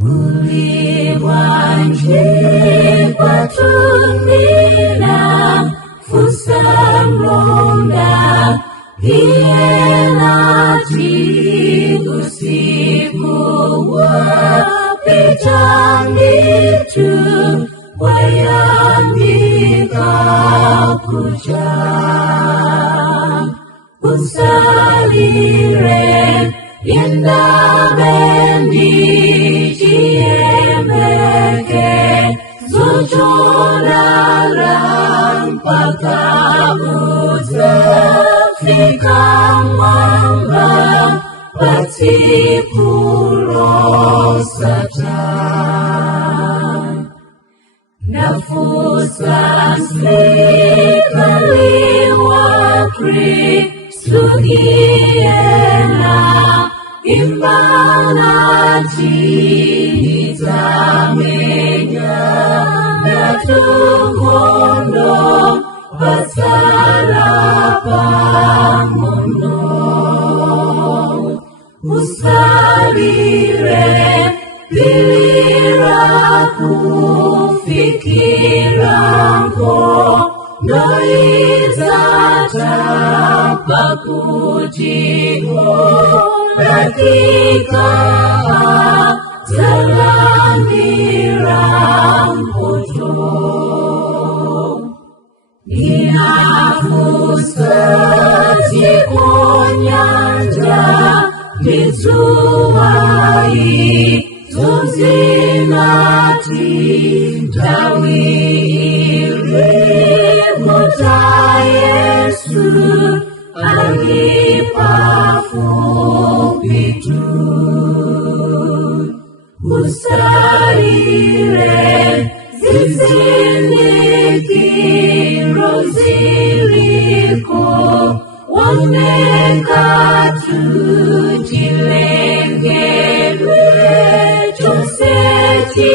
Uliwajibwa tumina fusamronga hienati usiku wapitangitu wayandika kuja usalire yenda bendi jiemeke zojolarang pagkabuza fika mamba pati puro saja nafusan sekaliwakri sugiena imana jitamenya natukondo pasara pamono usalire piliraku fikirango noizata pakujingo Pratika Zalandirang Pujo Niafuska Jikonyanja Mitsuai Zunzinati Jawiri Muta Yesu Alipafu bitu Usarire Ziziniki Roziliko Wamekatu Jilengelwe Joseti